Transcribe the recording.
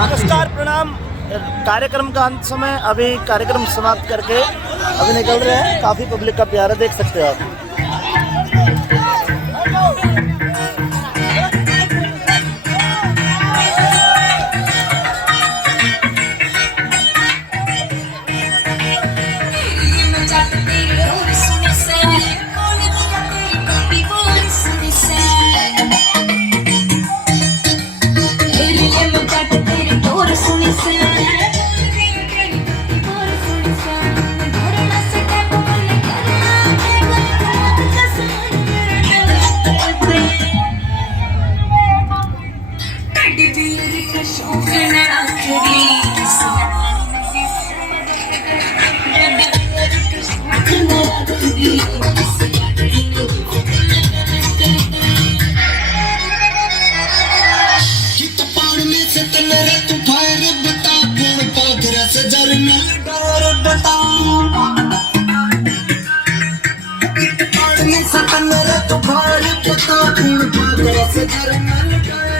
नमस्कार प्रणाम। कार्यक्रम का अंत समय, अभी कार्यक्रम समाप्त करके अभी निकल रहे हैं। काफ़ी पब्लिक का प्यार है, देख सकते हो आप। मेरे तो भारी पता खून पागल से घर में